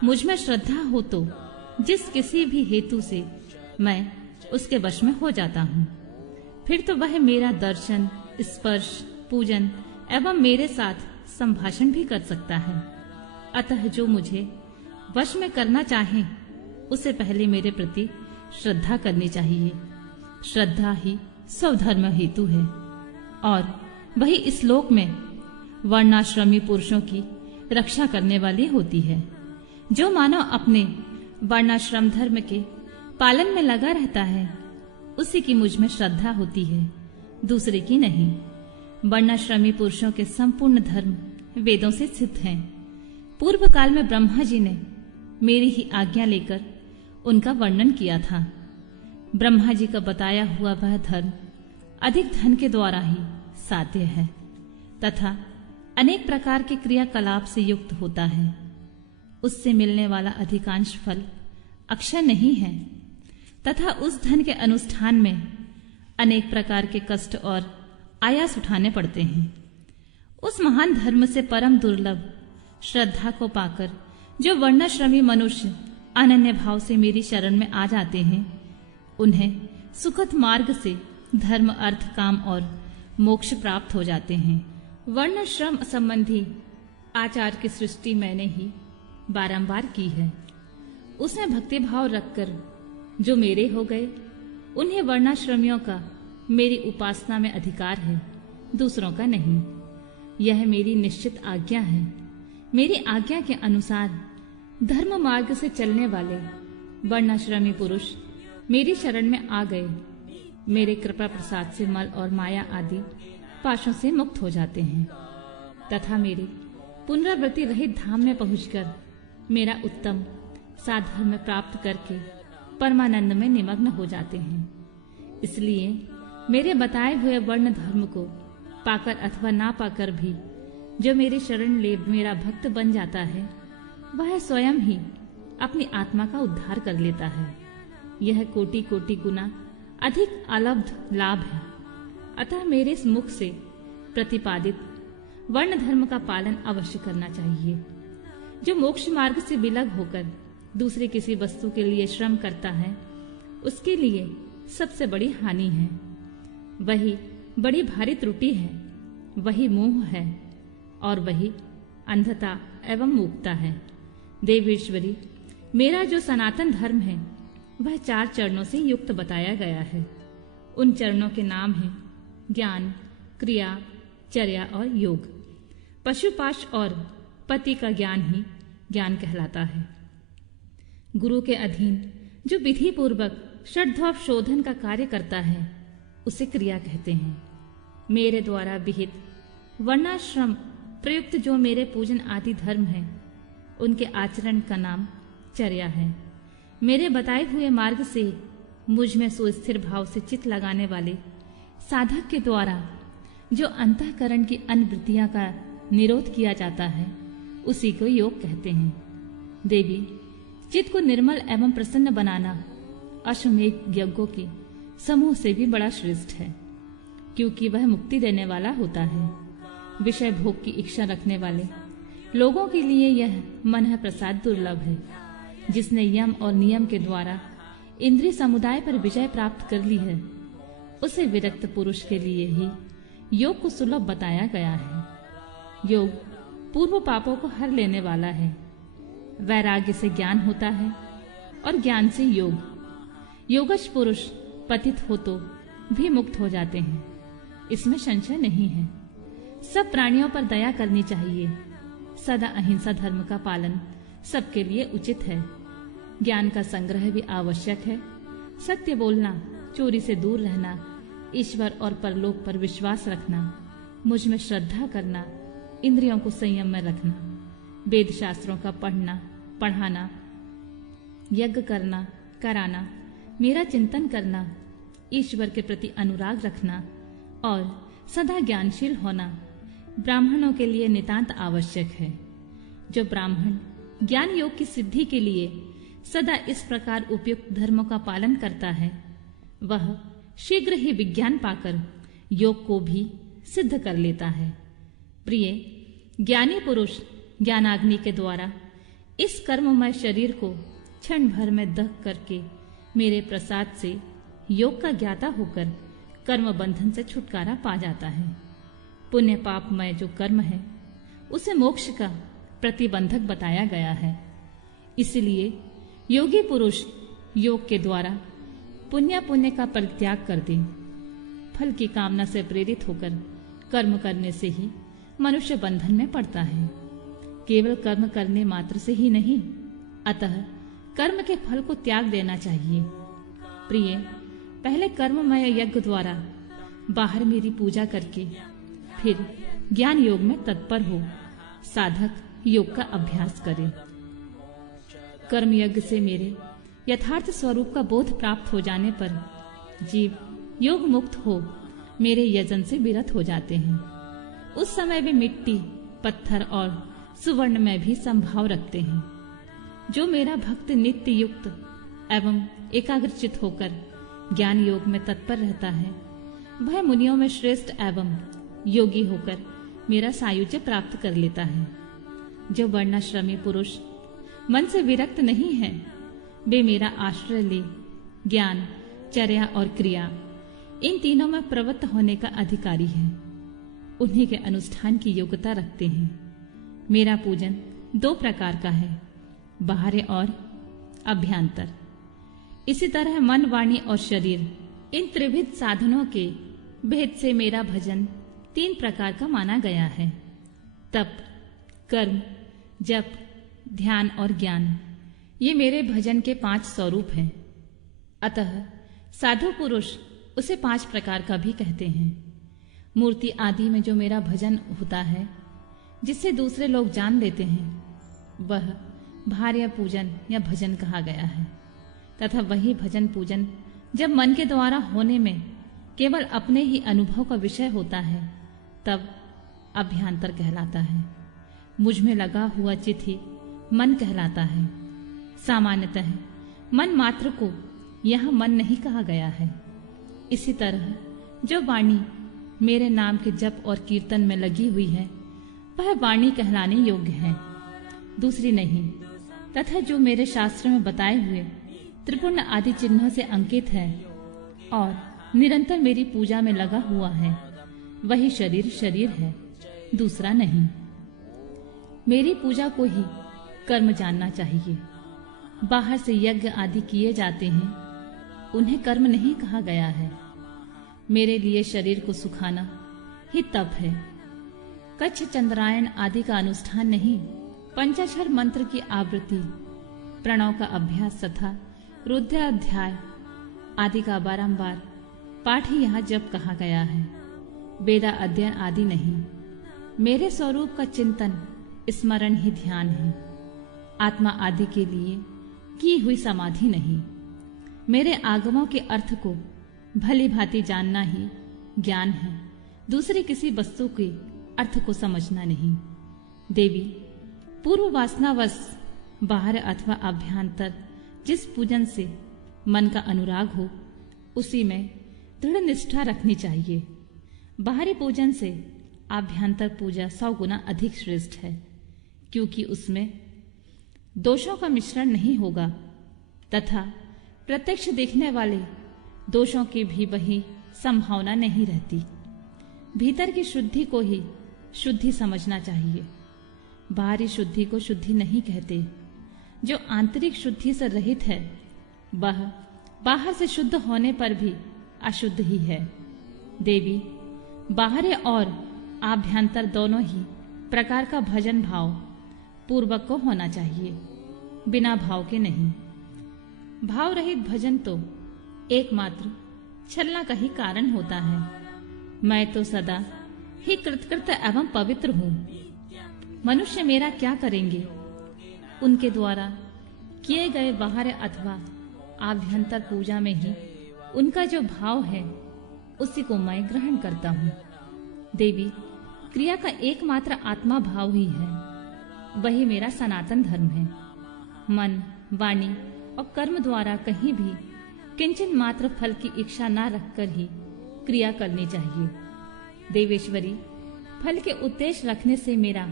मुझ में श्रद्धा हो तो जिस किसी भी हेतु से मैं उसके वश में हो जाता हूँ। फिर तो वह मेरा दर्शन, स्पर्श, पूजन एवं मेरे साथ संभाषण भी कर सकता है। अतः जो मुझे वश में करना चाहे उसे पहले मेरे प्रति श्रद्धा करनी चाहिए। श्रद्धा ही स्वधर्म हेतु है और वही इस लोक में वर्णाश्रमी पुरुषों की रक्षा करने वाली होती है। जो मानव अपने वर्णाश्रम धर्म के पालन में लगा रहता है, उसी की मुझ में श्रद्धा होती है, दूसरे की नहीं। वर्णाश्रमी पुरुषों के संपूर्ण धर्म वेदों से सिद्ध हैं। पूर्व काल में ब्रह्मा जी ने मेरी ही आज्ञा लेकर उनका वर्णन किया था। ब्रह्मा जी का बताया हुआ वह धर्म अधिक धन के द्वारा ही साध्य है तथा अनेक प्रकार के क्रियाकलाप से युक्त होता है। उससे मिलने वाला अधिकांश फल अक्षय नहीं है तथा उस धन के अनुष्ठान में अनेक प्रकार के कष्ट और आयास उठाने पड़ते हैं। उस महान धर्म से परम दुर्लभ श्रद्धा को पाकर जो वर्णाश्रमी मनुष्य अनन्य भाव से मेरी शरण में आ जाते हैं, उन्हें सुखद मार्ग से धर्म, अर्थ, काम और मोक्ष प्राप्त हो जाते हैं। वर्णाश्रम संबंधी आचार की सृष्टि मैंने ही बारंबार की है। उसमें भक्ति भाव रखकर जो मेरे हो गए, उन्हें वर्णाश्रमियों का मेरी उपासना में अधिकार है, दूसरों का नहीं। यह मेरी निश्चित आज्ञा है। मेरी आज्ञा के अनुसार धर्म मार्ग से चलने वाले वर्णाश्रमी पुरुष मेरी शरण में आ गए, मेरे कृपा प्रसाद से मल और माया आदि पाशों से मुक्त हो जाते हैं तथा मेरे पुनरावृत्ति रहित धाम में पहुंचकर मेरा उत्तम साधर्म प्राप्त करके परमानंद में निमग्न हो जाते हैं। इसलिए मेरे बताए हुए वर्ण धर्म को पाकर अथवा ना पाकर भी जो मेरी शरण ले मेरा भक्त बन जाता है, वह स्वयं ही अपनी आत्मा का उद्धार कर लेता है। यह कोटि कोटि गुना अधिक अलब्ध लाभ है। अतः मेरे इस मुख से प्रतिपादित वर्ण धर्म का पालन अवश्य करना चाहिए। जो मोक्ष मार्ग से विलग होकर दूसरे किसी वस्तु के लिए श्रम करता है, उसके लिए सबसे बड़ी हानि है। वही बड़ी भारी त्रुटि है, वही मोह है और वही अंधता एवं मूकता है। देवेश्वरी, मेरा जो सनातन धर्म है वह 4 चरणों से युक्त बताया गया है। उन चरणों के नाम हैं ज्ञान, क्रिया, चर्या और योग। पशुपाश और पति का ज्ञान ही ज्ञान कहलाता है। गुरु के अधीन जो विधि पूर्वक षड्भव शोधन का कार्य करता है, उसे क्रिया कहते हैं। मेरे द्वारा विहित वर्णाश्रम प्रयुक्त जो मेरे पूजन आदि धर्म हैं, उनके आचरण का नाम चर्या है। मेरे बताए हुए मार्ग से मुझ में सुस्थिर भाव से चित्त लगाने वाले साधक के द्वारा जो अंतःकरण की अनवृत्तियां का निरोध किया जाता है, उसी को योग कहते हैं। देवी, चित्त को निर्मल एवं प्रसन्न बनाना अश्वमेध यज्ञों के समूह से भी बड़ा श्रेष्ठ है, क्योंकि वह मुक्ति देने वाला होता है। विषय भोग की इच्छा रखने वाले लोगों के लिए यह मन प्रसाद दुर्लभ है। जिसने यम और नियम के द्वारा इंद्रिय समुदाय पर विजय प्राप्त कर ली है, उसे विरक्त पुरुष के लिए ही योग को सुलभ बताया गया है। योग पूर्व पापों को हर लेने वाला है। वैराग्य से ज्ञान होता है और ज्ञान से योग। योगश पुरुष पतित हो तो भी मुक्त हो जाते हैं, इसमें संशय नहीं है। सब प्राणियों पर दया करनी चाहिए। सदा अहिंसा धर्म का पालन सबके लिए उचित है। ज्ञान का संग्रह भी आवश्यक है। सत्य बोलना, चोरी से दूर रहना, ईश्वर और परलोक पर विश्वास रखना, मुझ में श्रद्धा करना, इंद्रियों को संयम में रखना, वेद शास्त्रों का पढ़ना, पढ़ाना, यज्ञ करना, कराना, मेरा चिंतन करना, ईश्वर के प्रति अनुराग रखना और सदा ज्ञानशील होना ब्राह्मणों के लिए नितांत आवश्यक है। जो ब्राह्मण ज्ञान योग की सिद्धि के लिए सदा इस प्रकार उपयुक्त धर्मों का पालन करता है, वह शीघ्र ही विज्ञान पाकर योग को भी सिद्ध कर लेता है। प्रिय, ज्ञानी पुरुष ज्ञानाग्नि के द्वारा इस कर्ममय शरीर को क्षण भर में दग्ध करके मेरे प्रसाद से योग का ज्ञाता होकर कर्म बंधन से छुटकारा पा जाता है। पुण्य पापमय जो कर्म है, उसे मोक्ष का प्रतिबंधक बताया गया है। इसलिए योगी पुरुष योग के द्वारा पुण्य का परित्याग कर दे। फल की कामना से प्रेरित होकर कर्म करने से ही मनुष्य बंधन में पड़ता है, केवल कर्म करने मात्र से ही नहीं। अतः कर्म के फल को त्याग देना चाहिए। प्रिय, पहले कर्ममय यज्ञ द्वारा बाहर मेरी पूजा करके फिर ज्ञान योग में तत्पर हो साधक योग का अभ्यास करे। कर्म यज्ञ से मेरे यथार्थ स्वरूप का बोध प्राप्त हो जाने पर जीव योग मुक्त हो मेरे यजन से विरत हो जाते हैं। उस समय वे मिट्टी, पत्थर और सुवर्ण में भी संभाव रखते हैं। जो मेरा भक्त नित्य युक्त एवं एकाग्रचित होकर ज्ञान योग में तत्पर रहता है, वह मुनियों में श्रेष्ठ एवं योगी होकर मेरा सायुज्य प्राप्त कर लेता है। जो वर्णाश्रमी पुरुष मन से विरक्त नहीं है, वे मेरा आश्रय ले ज्ञान, चर्या और क्रिया इन तीनों में प्रवृत्त होने का अधिकारी है। उन्हीं के अनुष्ठान की योग्यता रखते हैं। मेरा पूजन 2 प्रकार का है, बाहरी और अभ्यंतर। इसी तरह मन, वाणी और शरीर इन त्रिविध साधनों के भेद से मेरा भजन 3 प्रकार का माना गया है। तप, कर्म, जप, ध्यान और ज्ञान, ये मेरे भजन के 5 स्वरूप हैं। अतः साधु पुरुष उसे 5 प्रकार का भी कहते हैं। मूर्ति आदि में जो मेरा भजन होता है, जिससे दूसरे लोग जान लेते हैं, वह भार्य पूजन या भजन कहा गया है। तथा वही भजन पूजन जब मन के द्वारा होने में केवल अपने ही अनुभव का विषय होता है, तब अभ्यंतर कहलाता है। मुझ में लगा हुआ चित्त ही मन कहलाता है। सामान्यतः मन मात्र को यहाँ मन नहीं कहा गया है। इसी तरह जो वाणी मेरे नाम के जप और कीर्तन में लगी हुई है, वह वाणी कहलाने योग्य है, दूसरी नहीं। तथा जो मेरे शास्त्र में बताए हुए त्रिपुर्ण आदि चिन्हों से अंकित है और निरंतर मेरी पूजा में लगा हुआ है, वही शरीर शरीर है, दूसरा नहीं। मेरी पूजा को ही कर्म जानना चाहिए। बाहर से यज्ञ आदि किए जाते हैं, उन्हें कर्म नहीं कहा गया है। मेरे लिए शरीर को सुखाना ही तप है। कच्छ, चंद्रायण आदि का अनुष्ठान नहीं, पंचाक्षर मंत्र की आवृत्ति, प्रणव का अभ्यास तथा रुद्राध्याय आदि का बारंबार पाठ ही यहाँ जप कहा गया है, वेदा अध्ययन आदि नहीं। मेरे स्वरूप का चिंतन, स्मरण ही ध्यान है, आत्मा आदि के लिए की हुई समाधि नहीं। मेरे आगमों के अर्थ को भली भांति जानना ही ज्ञान है, दूसरी किसी वस्तु के अर्थ को समझना नहीं। देवी, पूर्व वासनावश बाहर अथवा अभ्यंतर जिस पूजन से मन का अनुराग हो, उसी में दृढ़ निष्ठा रखनी चाहिए। बाहरी पूजन से आभ्यंतर पूजा 100 गुना अधिक श्रेष्ठ है, क्योंकि उसमें दोषों का मिश्रण नहीं होगा तथा प्रत्यक्ष देखने वाले दोषों की भी वही संभावना नहीं रहती। भीतर की शुद्धि को ही शुद्धि समझना चाहिए। बाहरी शुद्धि को शुद्धि नहीं कहते। जो आंतरिक शुद्धि से रहित है, वह बाहर से शुद्ध होने पर भी अशुद्ध ही है। देवी, बाहरी और आभ्यंतर दोनों ही प्रकार का भजन भाव पूर्वक को होना चाहिए, बिना भाव के नहीं। भाव रहित भजन तो एकमात्र छलना का ही कारण होता है। मैं तो सदा ही कृतकृत एवं पवित्र हूँ। मनुष्य मेरा क्या करेंगे? उनके द्वारा किए गए बाहर अथवा आभ्यंतर पूजा में ही उनका जो भाव है, उसी को मैं ग्रहण करता हूँ। देवी, क्रिया का एकमात्र आत्मा भाव ही है, वही मेरा सनातन धर्म है। मन, वाणी और कर्म द्वारा कहीं भी किंचन मात्र फल की इच्छा न रखकर ही क्रिया करनी चाहिए। देवेश्वरी, फल के उद्देश्य रखने से मेरा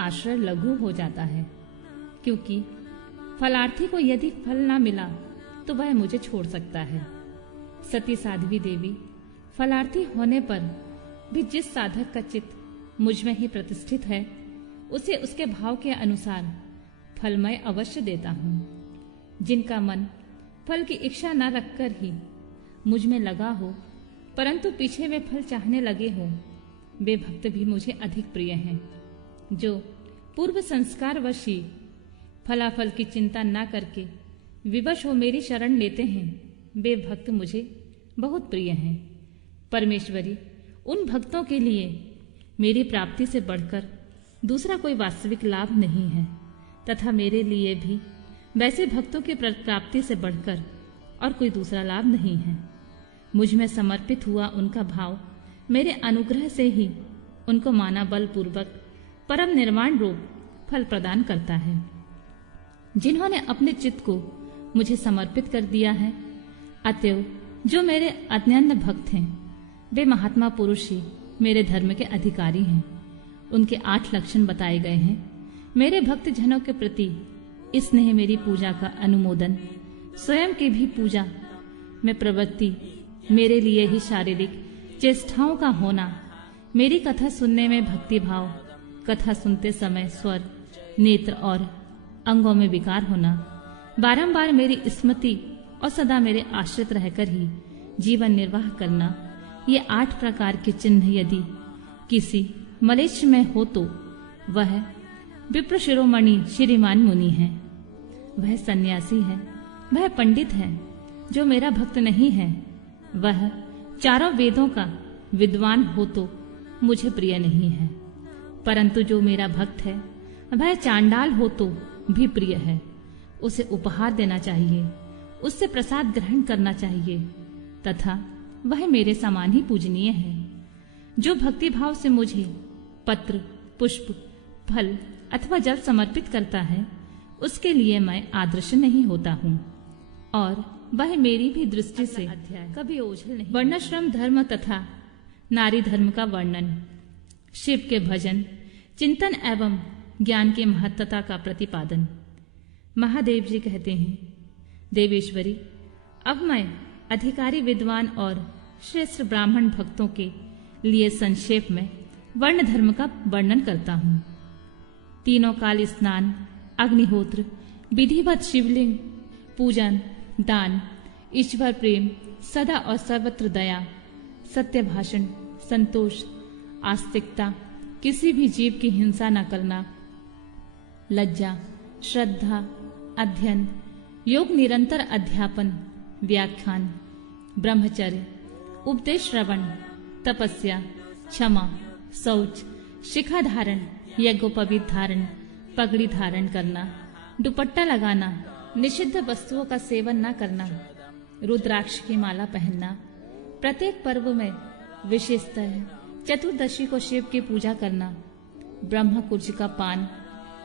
आश्रय लघु हो जाता है, क्योंकि फलार्थी को यदि फल न मिला तो वह मुझे छोड़ सकता है। सती साध्वी देवी, फलार्थी होने पर भी जिस साधक का चित्त मुझ में ही प्रतिष्ठित है, उसे उसके भाव के अनुसार फल मैं अवश्य देता हूँ। जिनका मन फल की इच्छा न रखकर ही मुझ में लगा हो, परंतु पीछे वे फल चाहने लगे हो, वे भक्त भी मुझे अधिक प्रिय हैं। जो पूर्व संस्कार वशी फलाफल की चिंता न करके विवश हो मेरी शरण लेते हैं, वे भक्त मुझे बहुत प्रिय हैं। परमेश्वरी, उन भक्तों के लिए मेरी प्राप्ति से बढ़कर दूसरा कोई वास्तविक लाभ नहीं है, तथा मेरे लिए भी वैसे भक्तों की प्राप्ति से बढ़कर और कोई दूसरा लाभ नहीं है। मुझ में समर्पित हुआ उनका भाव मेरे अनुग्रह से ही उनको माना बलपूर्वक परम निर्वाण रूप फल प्रदान करता है। जिन्होंने अपने चित्त को मुझे समर्पित कर दिया है, अतएव जो मेरे अनन्य भक्त हैं, वे महात्मा पुरुष ही मेरे धर्म के अधिकारी हैं। उनके 8 लक्षण बताए गए हैं। मेरे भक्त जनों के प्रति स्नेह, मेरी पूजा का अनुमोदन, स्वयं की भी पूजा में प्रवृत्ति, मेरे लिए ही शारीरिक चेष्टाओं का होना, मेरी कथा सुनने में भक्ति भाव, कथा सुनते समय स्वर, नेत्र और अंगों में विकार होना, बारंबार मेरी स्मृति और सदा मेरे आश्रित रहकर ही जीवन निर्वाह करना, ये 8 प्रकार के चिन्ह यदि किसी मलेच्छ में हो तो वह विप्र शिरोमणि श्रीमान मुनि है, वह सन्यासी है, वह पंडित है। जो मेरा भक्त नहीं है वह चारों वेदों का विद्वान हो तो मुझे प्रिय नहीं है, परंतु जो मेरा भक्त है वह चांडाल हो तो भी प्रिय है। उसे उपहार देना चाहिए, उससे प्रसाद ग्रहण करना चाहिए, तथा वह मेरे समान ही पूजनीय है। जो भक्ति भाव से मुझे पत्र, पुष्प, फल अथवा जल समर्पित करता है, उसके लिए मैं आदर्श नहीं होता हूँ, और वह मेरी भी दृष्टि से कभी ओझल नहीं। वर्णाश्रम धर्म तथा नारी धर्म का वर्णन, शिव के भजन, चिंतन एवं ज्ञान की महत्ता का प्रतिपादन। महादेव जी कहते हैं, देवेश्वरी, अब मैं अधिकारी विद्वान और श्रेष्ठ ब्राह्मण भक्तों के लिए संक्षेप में वर्ण धर्म का वर्णन करता हूँ। तीनों काल स्नान, अग्निहोत्र, विधिवत शिवलिंग पूजन, दान, ईश्वर प्रेम, सदा और सर्वत्र दया, सत्य भाषण, संतोष, आस्तिकता, किसी भी जीव की हिंसा न करना, लज्जा, श्रद्धा, अध्ययन, योग निरंतर अध्यापन, व्याख्यान, ब्रह्मचर्य, उपदेश श्रवण, तपस्या, क्षमा, शौच, शिखा धारण, यज्ञोपवीत धारण, पगड़ी धारण करना, दुपट्टा लगाना, निषिद्ध वस्तुओं का सेवन न करना, रुद्राक्ष की माला पहनना, प्रत्येक पर्व में विशेषतः चतुर्दशी को शिव की पूजा करना, ब्रह्म कुर्ज का पान,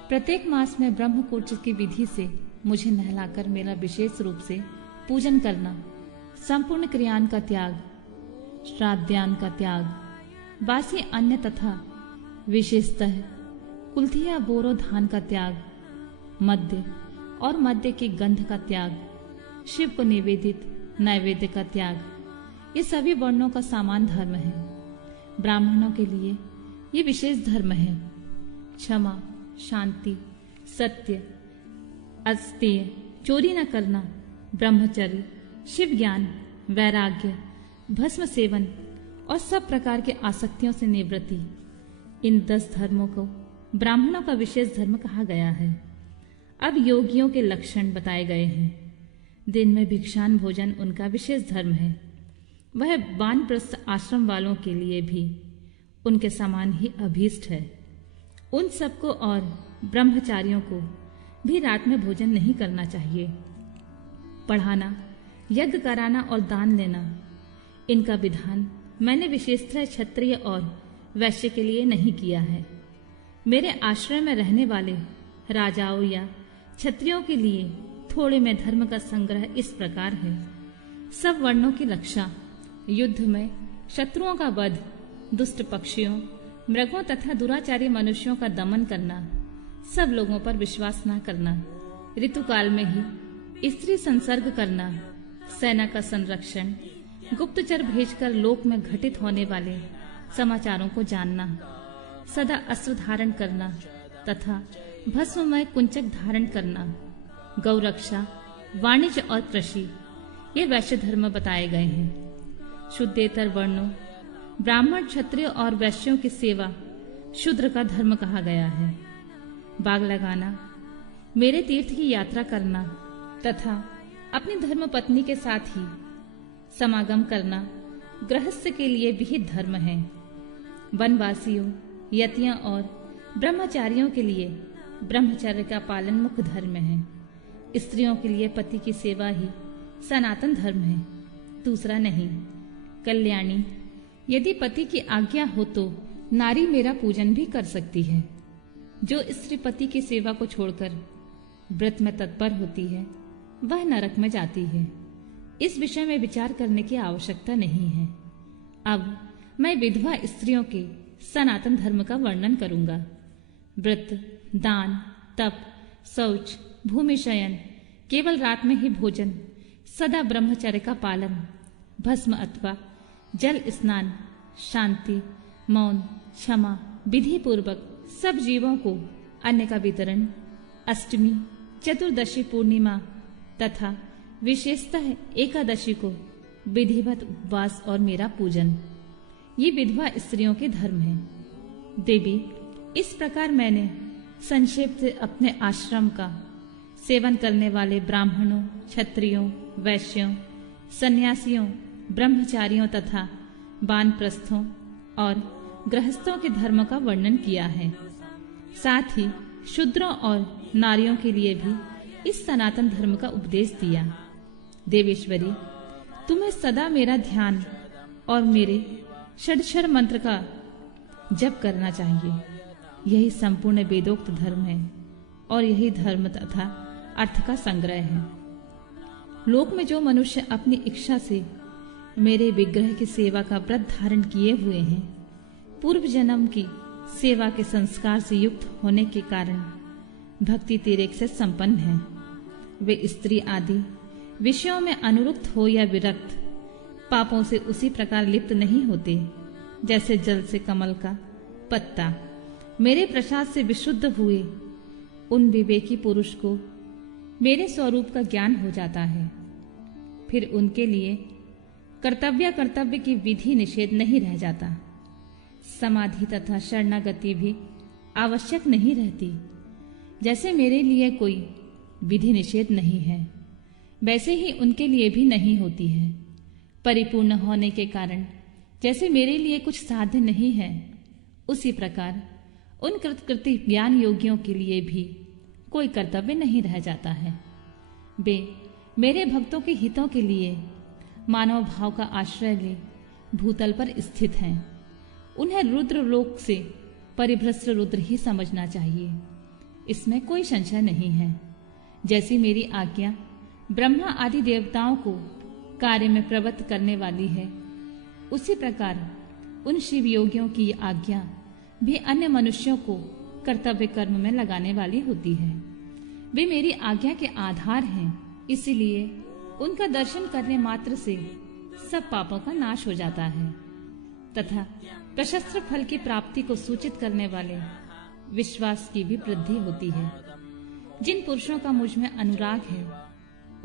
प्रत्येक मास में ब्रह्म कुर्ज की विधि से मुझे नहलाकर मेरा विशेष रूप से पूजन करना, संपूर्ण क्रियान का त्याग, श्राद्धान का त्याग, बासी अन्न तथा विशेषतः कुल्थिया बोरो धान का त्याग, मद्य और मद्य की गंध का त्याग, शिव को निवेदित नैवेद्य का त्याग, ये सभी वर्णों का समान धर्म है। ब्राह्मणों के लिए ये विशेष धर्म है। क्षमा, शांति, सत्य, अस्तेय, चोरी न करना, ब्रह्मचर्य, शिव ज्ञान, वैराग्य, भस्म सेवन और सब प्रकार के आसक्तियों से निवृत्ति, इन 10 धर्मों को ब्राह्मणों का विशेष धर्म कहा गया है। अब योगियों के लक्षण बताए गए हैं। दिन में भिक्षान भोजन उनका विशेष धर्म है। वह वानप्रस्थ आश्रम वालों के लिए भी उनके समान ही अभीष्ट है। उन सबको और ब्रह्मचारियों को भी रात में भोजन नहीं करना चाहिए। पढ़ाना, यज्ञ कराना और दान लेना, इनका विधान मैंने विशेषतः क्षत्रिय और वैश्य के लिए नहीं किया है। मेरे आश्रय में रहने वाले राजाओं या क्षत्रियों के लिए थोड़े में धर्म का संग्रह इस प्रकार है। सब वर्णों की रक्षा, युद्ध में शत्रुओं का वध, दुष्ट पक्षियों, मृगों तथा दुराचारी मनुष्यों का दमन करना, सब लोगों पर विश्वास न करना, ऋतुकाल में ही स्त्री संसर्ग करना, सेना का संरक्षण, गुप्तचर भेजकर लोक में घटित होने वाले समाचारों को जानना, सदा अस्त्र धारण करना तथा भस्ममय कुंचक धारण करना, गौरक्षा, वाणिज्य और कृषि, ये वैश्य धर्म बताए गए हैं। शुद्धेतर वर्णों ब्राह्मण, क्षत्रिय और वैश्यों की सेवा शूद्र का धर्म कहा गया है। बाग लगाना, मेरे तीर्थ की यात्रा करना तथा अपनी धर्म पत्नी के साथ ही समागम करना गृहस्थ के लिए विहित धर्म है। वनवासियों, यतियों और ब्रह्मचारियों के लिए ब्रह्मचर्य का पालन मुख्य धर्म है। स्त्रियों के लिए पति की सेवा ही सनातन धर्म है, दूसरा नहीं। कल्याणी, यदि पति की आज्ञा हो तो नारी मेरा पूजन भी कर सकती है। जो स्त्री पति की सेवा को छोड़कर व्रत में तत्पर होती है वह नरक में जाती है। इस विषय में विचार करने की आवश्यकता नहीं है। अब मैं विधवा स्त्रियों के सनातन धर्म का वर्णन करूंगा। व्रत, दान, तप, शौच, भूमि शयन, केवल रात में ही भोजन, सदा ब्रह्मचर्य का पालन, भस्म अथवा जल स्नान, शांति, मौन, क्षमा, विधि पूर्वक सब जीवों को अन्न का वितरण, अष्टमी, चतुर्दशी, पूर्णिमा तथा विशेषतः एकादशी को विधिवत उपवास और मेरा पूजन, ये विधवा स्त्रियों के धर्म है। देवी, इस प्रकार मैंने संक्षेप से अपने आश्रम का सेवन करने वाले ब्राह्मणों, क्षत्रियों, वैश्यों, सन्यासियों, ब्रह्मचारियों तथा वानप्रस्थों और गृहस्थों के धर्म का वर्णन किया है। साथ ही शूद्रों और नारियों के लिए भी इस सनातन धर्म का उपदेश दिया। देवेश्वरी, तुम्हें सदा मेरा ध्यान और मेरे षडक्षर मंत्र का जप करना चाहिए। यही संपूर्ण वेदोक्त धर्म है और यही धर्म तथा अर्थ का संग्रह है। लोक में जो मनुष्य अपनी इच्छा से मेरे विग्रह की सेवा का व्रत धारण किए हुए हैं, पूर्व जन्म की सेवा के संस्कार से युक्त होने के कारण भक्ति तिरेक से संपन्न है। वे स्त्री आदि विषयों में अनुरक्त हो या विरक्त, पापों से उसी प्रकार लिप्त नहीं होते जैसे जल से कमल का पत्ता। मेरे प्रसाद से विशुद्ध हुए उन विवेकी पुरुष को मेरे स्वरूप का ज्ञान हो जाता है। फिर उनके लिए कर्तव्य की विधि निषेध नहीं रह जाता। समाधि तथा शरणागति भी आवश्यक नहीं रहती। जैसे मेरे लिए कोई विधि निषेध नहीं है, वैसे ही उनके लिए भी नहीं होती है। परिपूर्ण होने के कारण जैसे मेरे लिए कुछ साध्य नहीं है, उसी प्रकार उन कृतकृत्य ज्ञान योगियों के लिए भी कोई कर्तव्य नहीं रह जाता है। वे मेरे भक्तों के हितों के लिए मानव भाव का आश्रय ले भूतल पर स्थित हैं। उन्हें रुद्र लोक से परिभ्रष्ट रुद्र ही समझना चाहिए, इसमें कोई संशय नहीं है। जैसी मेरी आज्ञा ब्रह्मा आदि देवताओं को कार्य में प्रवृत्त करने वाली है, उसी प्रकार उन शिव योगियों की आज्ञा भी अन्य मनुष्यों को कर्तव्य कर्म में लगाने वाली होती है। वे मेरी आज्ञा के आधार हैं, इसीलिए उनका दर्शन करने मात्र से सब पापों का नाश हो जाता है तथा प्रशस्त्र फल की प्राप्ति को सूचित करने वाले विश्वास की भी वृद्धि होती है। जिन पुरुषों का मुझ में अनुराग है,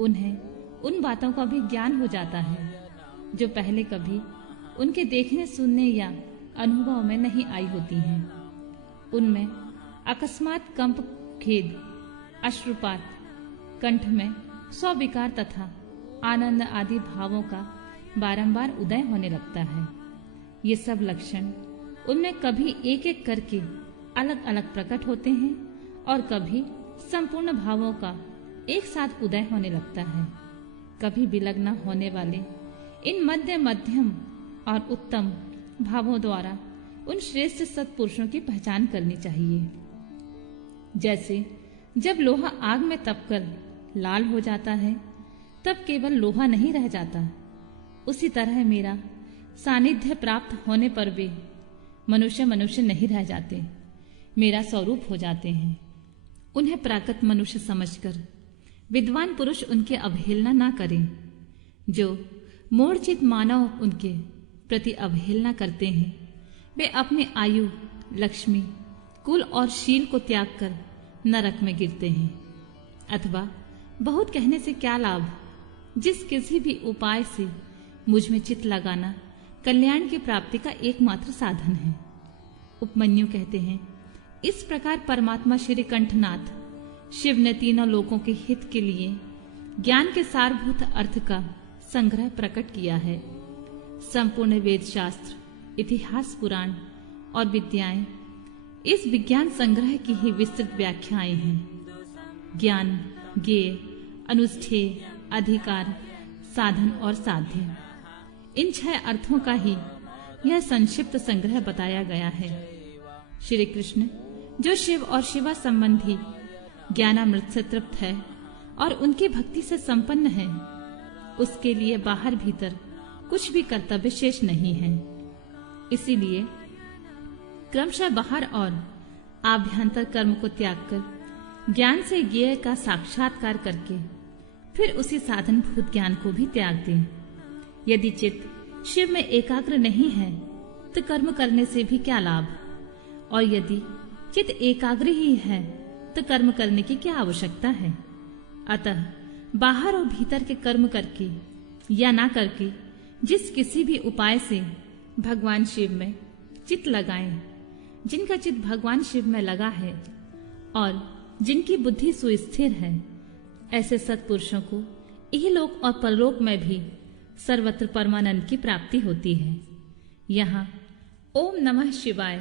उन्हें उन बातों का भी ज्ञान हो जाता है जो पहले कभी उनके देखने, सुनने या अनुभव में नहीं आई होती हैं। उनमें अकस्मात कंप, खेद, अश्रुपात, कंठ में स्विकार तथा आनंद आदि भावों का बारंबार उदय होने लगता है। ये सब लक्षण उनमें कभी एक एक करके अलग अलग प्रकट होते हैं और कभी संपूर्ण भावों का एक साथ उदय होने लगता है। कभी विलग्न होने वाले इन मध्यम और उत्तम भावों द्वारा उन श्रेष्ठ सत्पुरुषों की पहचान करनी चाहिए। जैसे जब लोहा आग में तपकर लाल हो जाता है, तब केवल लोहा नहीं रह जाता, उसी तरह मेरा सानिध्य प्राप्त होने पर वे मनुष्य नहीं रह जाते, मेरा स्वरूप हो जाते हैं। उन्हें प्राकृत मनुष्य समझकर विद्वान पुरुष उनकी अवहेलना ना करें। जो मूढ़चित मानव उनके प्रति अवहेलना करते हैं, वे अपने आयु, लक्ष्मी, कुल और शील को त्याग कर नरक में गिरते हैं। अथवा बहुत कहने से क्या लाभ, जिस किसी भी उपाय से मुझ में चित्त लगाना कल्याण की प्राप्ति का एकमात्र साधन है। उपमन्यु कहते हैं, इस प्रकार परमात्मा श्री कंठनाथ शिव ने तीनों लोकों के हित के लिए ज्ञान के सारभूत अर्थ का संग्रह प्रकट किया है। संपूर्ण वेद शास्त्र, इतिहास, पुराण और विद्याएं इस विज्ञान संग्रह की ही विस्तृत व्याख्याएं हैं। ज्ञान, ज्ञेय, अनुष्ठेय, अधिकार, साधन और साध्य, इन 6 अर्थों का ही यह संक्षिप्त संग्रह बताया गया है। श्री कृष्ण जो शिव और शिवा संबंधी ज्ञानामृत से तृप्त है और उनकी भक्ति से संपन्न है, उसके लिए बाहर भीतर कुछ भी कर्तव्य शेष नहीं है। इसीलिए क्रमशः बाहर और आभ्यंतर कर्म को त्याग कर ज्ञान से ज्ञेय का साक्षात्कार करके फिर उसी साधनभूत ज्ञान को भी त्याग दें। यदि चित्त शिव में एकाग्र नहीं है तो कर्म करने से भी क्या लाभ, और यदि चित्त एकाग्र ही है तो कर्म करने की क्या आवश्यकता है। अतः बाहर और भीतर के कर्म करके या ना करके जिस किसी भी उपाय से भगवान शिव में चित्त लगाएं, जिनका चित्त भगवान शिव में लगा है और जिनकी बुद्धि सुस्थिर है, ऐसे सत्पुरुषों को इहलोक और परलोक में भी सर्वत्र परमानंद की प्राप्ति होती है। यहाँ ओम नमः शिवाय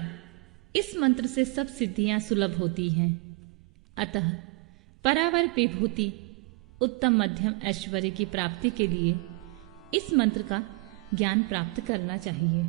इस मंत्र से सब सिद्धियां सुलभ होती हैं। अतः परावर विभूति, उत्तम मध्यम ऐश्वर्य की प्राप्ति के लिए इस मंत्र का ज्ञान प्राप्त करना चाहिए।